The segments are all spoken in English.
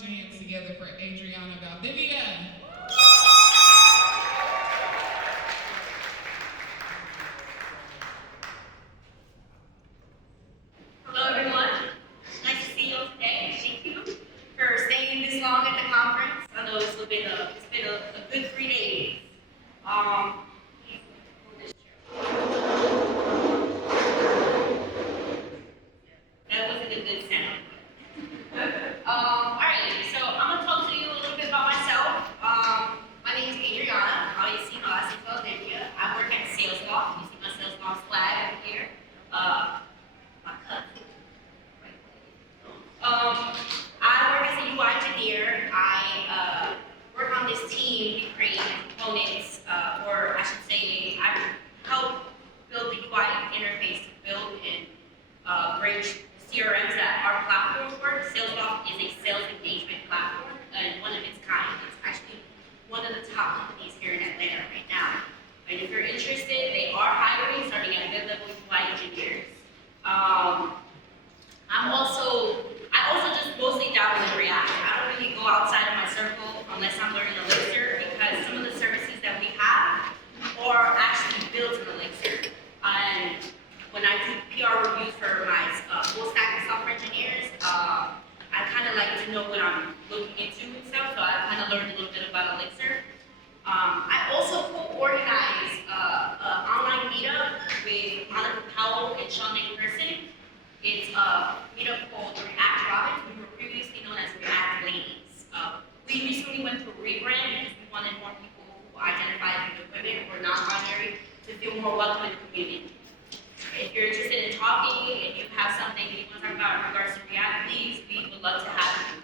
put your hands together for Adrianna Valdivia. Hello, everyone. Nice to see you today. Thank you for staying this long at the conference. I know it's been a good 3 days. That wasn't a good sound. All right, so I'm gonna talk to you a little bit about myself. My name is Adrianna. Obviously, you know, I see Valdivia. I work at Salesloft. You see my Salesloft flag over here. My cousin. I work as a UI engineer. I work on this team to create components, or I should say, I help build the UI interface to build and bridge CRMs that our platform work. Salesloft is a sales engagement platform, and one of its kind. It's actually one of the top companies here in Atlanta right now. And if you're interested, they are hiring, starting at mid-level UI engineers. I also just mostly dabble in React. I don't really go outside of my circle unless I'm learning Elixir, because some of the services that we have are actually built in Elixir. And when I do PR reviews for my full stack software engineers, I kind of like to know what I'm looking into and stuff, so I kind of learned a little bit about Elixir. I also co-organize an online meetup with Monica Powell and Sean McPherson. It's a meetup called React Robins. We were previously known as React Ladies. We recently went through a rebrand because we wanted more people who identify with equipment or non-binary to feel more welcome in the community. If you're interested in talking and you have something you want to talk about in regards to React, please, we would love to have you.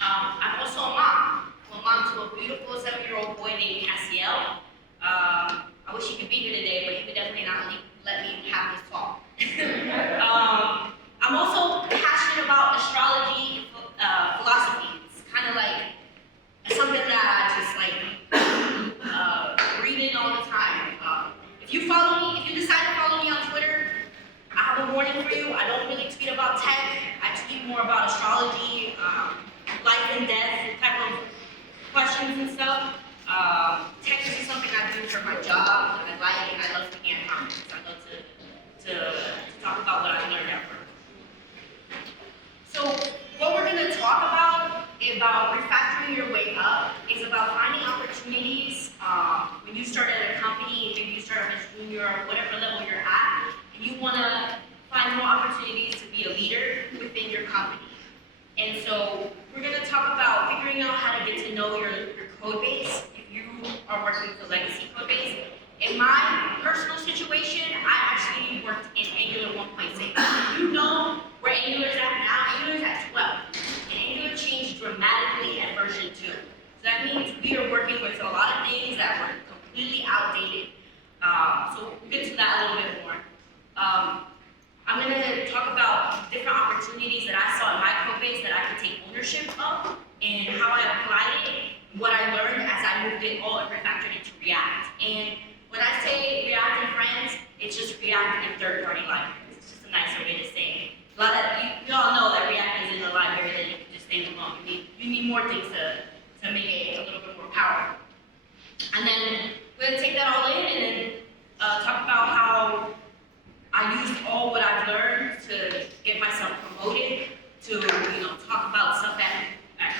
I'm also a mom. I'm a mom to a beautiful 7-year-old boy named Cassiel. I wish he could be here today, but he would definitely not let me have this talk. I'm also passionate about astrology philosophy. It's kind of like something that I just like read in all the time. If you decide to follow me on Twitter, I have a warning for you. I don't really tweet about tech. I tweet more about astrology, life and death type of questions and stuff. Tech is something I do for my job. I love speaking at conferences. I love to talk about what I learned at work. So what we're going to talk about refactoring your way up is about finding opportunities when you start at a company, maybe you start as a junior or whatever level you're at, and you want to find more opportunities to be a leader within your company. And so we're going to talk about figuring out how to get to know your code base if you are working with a legacy code base. In my personal situation, I actually worked in Angular 1.6. If you know where Angular is at now, Angular is at 12. And Angular changed dramatically at version 2. So that means we are working with a lot of things that were completely outdated. So we'll get to that a little bit more. I'm going to talk about different opportunities that I saw in my code base that I could take ownership of and how I applied it, what I learned as I moved it all and refactored it to React. And when I say React and friends, it's just React and third-party libraries. It's just a nicer way to say it. You all know that React isn't a library that you can just stand alone. You need more things to make it a little bit more powerful. And then we're going to take that all in and then talk about how I used all what I've learned to get myself promoted, to talk about stuff at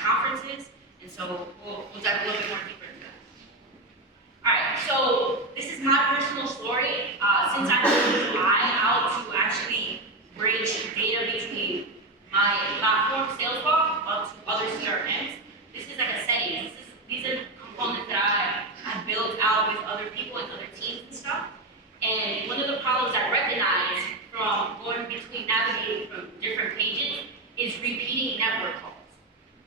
conferences. And so we'll dive a little bit more deeper into that. Alright, so this is my personal story. Since I moved UI out to actually bridge data between my platform, Salesloft, up to other CRMs, this is like a setting. These are components that I built out with other people and other teams and stuff. And one of the problems I recognized from going between navigating from different pages is repeating network calls.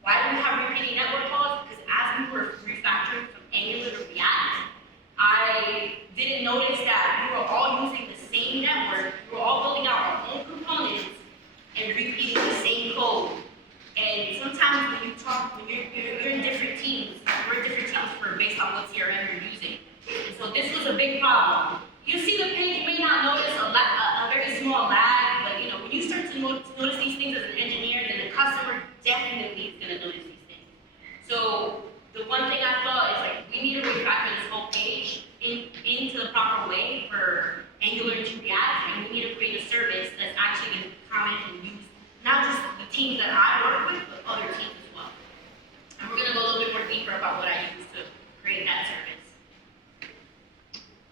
Why do we have repeating network calls? Because as we were refactoring from Angular to React, I didn't notice that we were all using the same network. We were all building out our own components and repeating the same code. And sometimes when you're in different teams, we're in different teams based on what CRM you're using. And so this was a big problem. You see the page, you may not notice a very small lag, but when you start to notice these things as an engineer, then the customer definitely is going to notice these things. So the one thing I thought is like we need to refactor this whole page into the proper way for Angular to react, and we need to create a service that's actually going to be common and used not just the teams that I work with, but other teams as well. And we're going to go a little bit more deeper about what I use to create that service.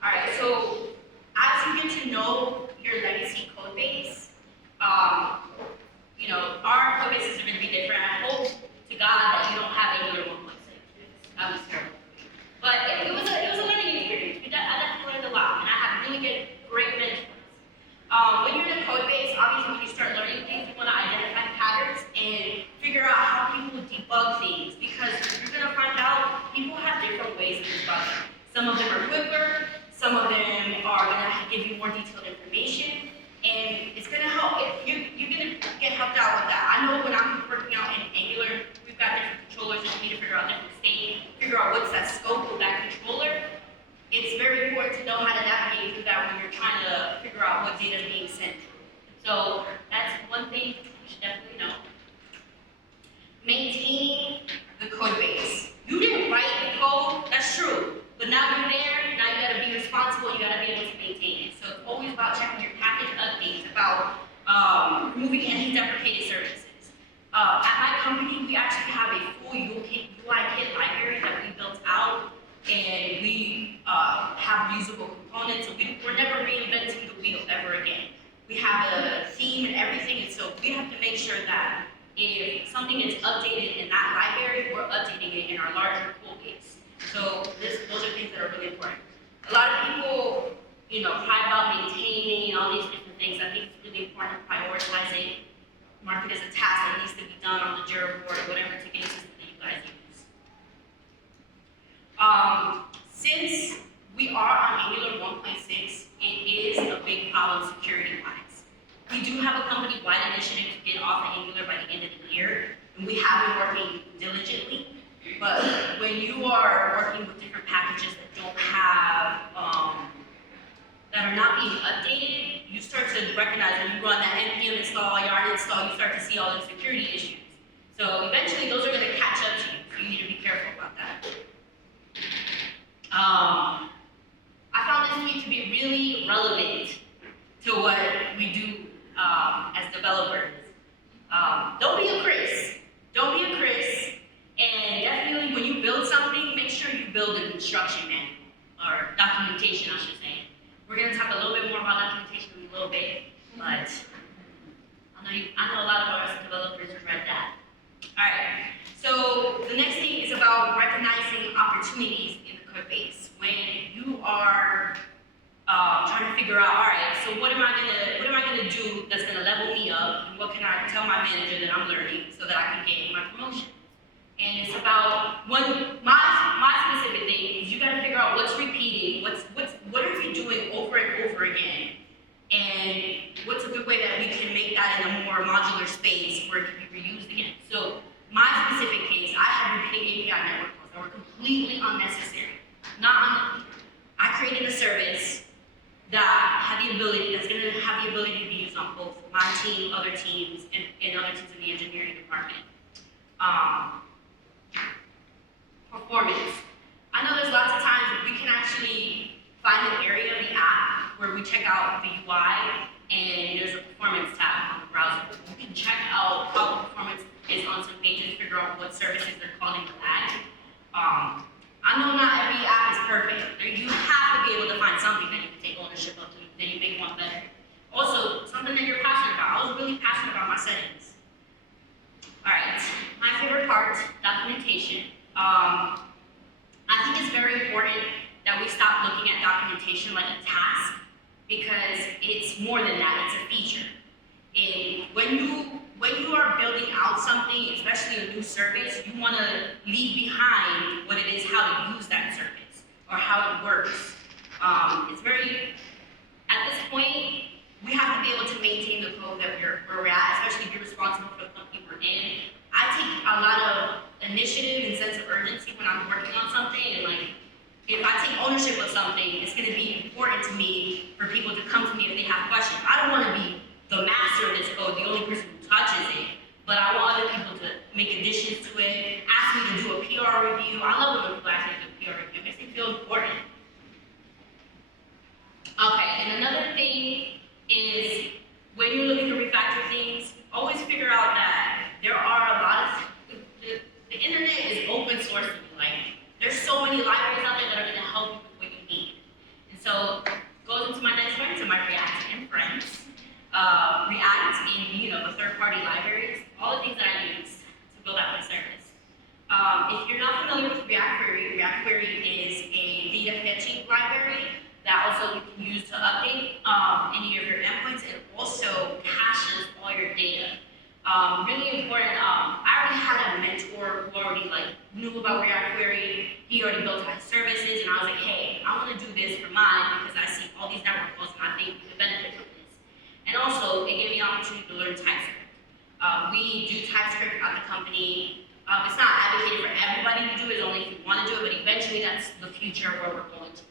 All right, so as you get to know your legacy code base, you know, our code bases are going to be different. I hope to God that you don't have Angular 1.6. That was terrible. But it was a learning experience. I definitely learned a lot, and I had really great mentors. When you're in a code base, obviously when you start learning things, you want to identify patterns and figure out how people debug things, because you're going to find out people have different ways of debugging. Some of them are quicker, some of them are going to give you more detailed information, and it's going to help. You're going to get helped out with that. I know when I'm working out in Angular, we've got different controllers and we need to figure out different state, figure out what's that scope of that controller. It's very important to know how to navigate through that when you're trying to figure out what data is being sent. So that's one thing you should definitely know. Maintaining the code base. You didn't write the code, that's true. But now you're there, now you gotta be responsible, you gotta be able to maintain it. So it's always about checking your package updates, about removing any deprecated services. At my company, we actually have a full UI kit library that we built out, and we have usable components, so we're never reinventing the wheel ever again. We have a theme and everything, and so we have to make sure that if something is updated in that library, we're updating it in our larger code base. So those are things that are really important. A lot of people, you know, cry about maintaining all these different things. I think it's really important to prioritize it, mark it as a task that needs to be done on the Jira board or whatever ticketing system that you guys use. Since we are on Angular 1.6, it is a big problem security-wise. We do have a company-wide initiative to get off of Angular by the end of the year, and we have been working diligently. But when you are working with different packages that don't have, that are not being updated, you start to recognize when you run that npm install, yarn install, you start to see all the security issues. So eventually those are going to catch up to you, so you need to be careful about that. I found this week to be really relevant to what we do as developers. Don't be a Chris. Don't be a Chris. And definitely when you build something, make sure you build an instruction manual, or documentation, I should say. We're going to talk a little bit more about documentation in a little bit, but I know a lot of us developers have read that. All right, so the next thing is about recognizing opportunities in the code base. When you are trying to figure out, all right, so what am I gonna do that's gonna level me up, and what can I tell my manager that I'm learning so that I can get my promotion? And it's about my specific thing is you got to figure out what's repeating, what are we doing over and over again, and what's a good way that we can make that in a more modular space where it can be reused again. So my specific case, I had repeating API network calls that were completely unnecessary. I created a service that had the ability, that's going to have the ability to be used on both my team, other teams, and other teams in the engineering department. Performance. I know there's lots of times that we can actually find an area of the app where we check out the UI and there's a performance tab on the browser. You can check out how the performance is on some pages, figure out what services they're calling the lag. I know not every app is perfect. You have to be able to find something that you can take ownership of, that you make one better. Also, something that you're passionate about. I was really passionate about my settings. All right, my favorite part, documentation. I think it's very important that we stop looking at documentation like a task, because it's more than that, it's a feature. And when you are building out something, especially a new service, you want to leave behind what it is, how to use that service, or how it works. It's very, at this point, we have to be able to maintain the code that we're at, especially be responsible for the company we're in. I take a lot of initiative and sense of urgency when I'm working on something, and like, if I take ownership of something, it's going to be important to me for people to come to me if they have questions. I don't want to be the master of this code, the only person who touches it, but I want other people to make additions to it, ask me to do a PR review. I love when people ask me to do a PR review. It makes me feel important. Okay, and another thing is when you're looking to refactor things, always figure out that there are a lot of, the internet is open source to me. Like, there's so many libraries out there that are gonna help you with what you need. And so, goes into my next one, to my React and friends. React and, the third-party libraries, all the things that I use to build out my service. If you're not familiar with React Query is a data fetching library that also you can use to update any of your endpoints, and also caches all your data. Really important. I already had a mentor who already knew about React Query. He already built my services, and I was like, hey, I want to do this for mine because I see all these network flows and I think we could benefit from this. And also, it gave me an opportunity to learn TypeScript. We do TypeScript at the company. It's not advocated for everybody to do it, only if you want to do it, but eventually that's the future where we're going towards.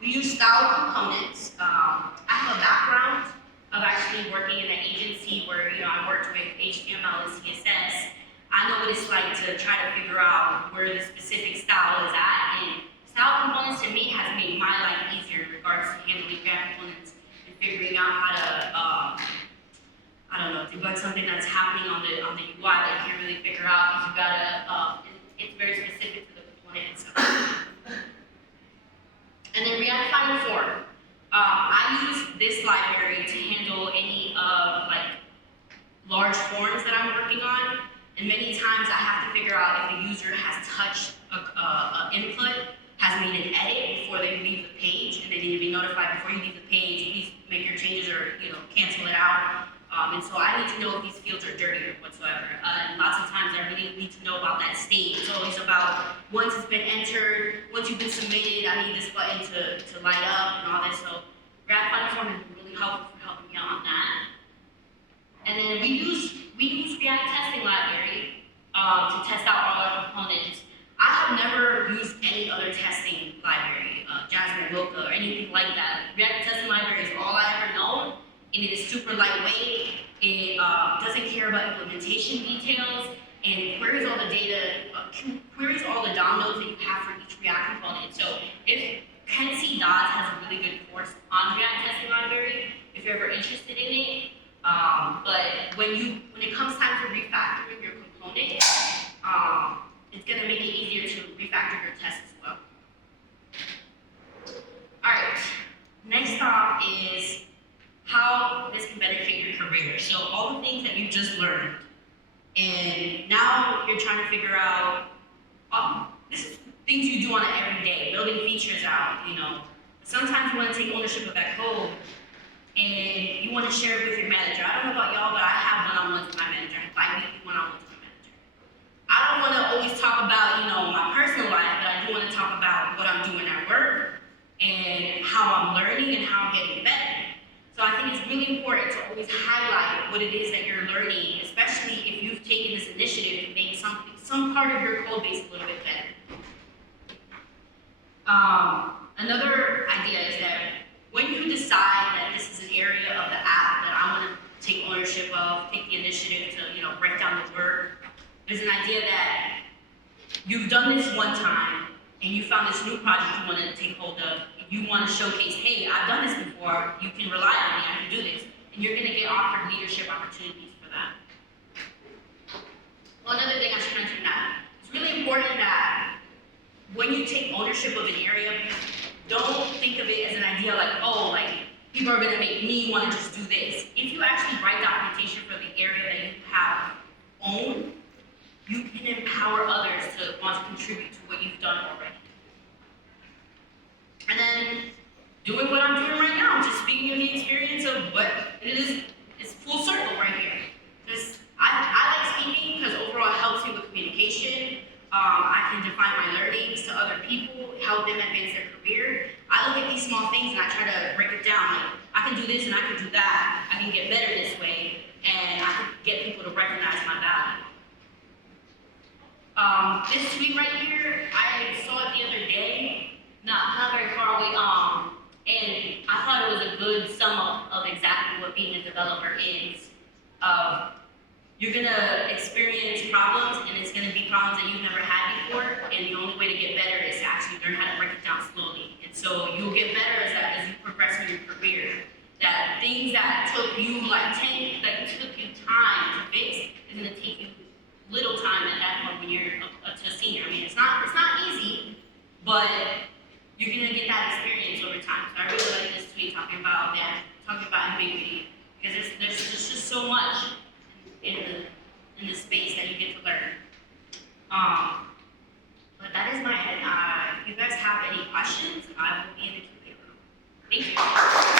We use style components. I have a background of actually working in an agency where I worked with HTML and CSS. I know what it's like to try to figure out where the specific style is at, and style components to me has made my life easier in regards to handling React components and figuring out how to debug something that's happening on the UI that you can't really figure out because you gotta it's very specific to the component itself. And then React Final Form. I use this library to handle any of large forms that I'm working on, and many times I have to figure out if the user has touched an input, has made an edit before they leave the page, and they need to be notified before you leave the page. Please make your changes or cancel it out. And so I need to know if these fields are dirty or whatsoever. And lots of times I really need to know about that state. It's always about once it's been entered, once you've been submitted, I need this button to light up and all this. So React Final Form has been really helpful for helping me out on that. And then we use React Testing Library to test out all our components. I have never used any other testing library, Jasmine, Mocha, or anything like that. React Testing Library is all I ever known. And it is super lightweight. It doesn't care about implementation details, and it queries all the data, queries all the DOM nodes that you have for each React component. So if Kenzie Dodds has a really good course on React Testing Library, if you're ever interested in it. But when it comes time to refactoring your component, it's gonna make it easier to refactor your tests as well. All right, next stop is how this can benefit your career. So all the things that you just learned, and now you're trying to figure out, this is things you do on an everyday, building features out, Sometimes you want to take ownership of that code, and you want to share it with your manager. I don't know about y'all, but I have one-on-ones with my manager, bi-weekly one-on-ones with my manager. I don't want to always talk about, my personal life, but I do want to talk about what I'm doing at work, and how I'm learning, and how I'm getting better. So I think it's really important to always highlight what it is that you're learning, especially if you've taken this initiative to make some part of your code base a little bit better. Another idea is that when you decide that this is an area of the app that I want to take ownership of, take the initiative to break down the work, there's an idea that you've done this one time and you found this new project you want to take hold of. You want to showcase, hey, I've done this before, you can rely on me, I can do this. And you're going to get offered leadership opportunities for that. Well, another thing I should mention that it's really important that when you take ownership of an area, don't think of it as an idea people are going to make me want to just do this. If you actually write documentation for the area that you have owned, you can empower others to want to contribute to what you've done already. And then doing what I'm doing right now, just speaking of the experience of what it is, it's full circle right here. I like speaking because overall it helps me with communication. I can define my learnings to other people, help them advance their career. I look at these small things and I try to break it down. Like, I can do this and I can do that. I can get better this way, and I can get people to recognize my value. This tweet right here, I saw it the other day, not very far away, and I thought it was a good sum up of exactly what being a developer is. you're gonna experience problems, and it's gonna be problems that you've never had before, and the only way to get better is to actually learn how to break it down slowly. And so you'll get better as you progress in your career. That things that took you took you time to fix is gonna take you little time at that point when you're a senior. I mean, it's not easy, but you're gonna get that experience over time. So I really like this tweet talking about ambiguity, because there's just so much in the space that you get to learn. But that is my head. If you guys have any questions, I will be in the Q&A room. Thank you.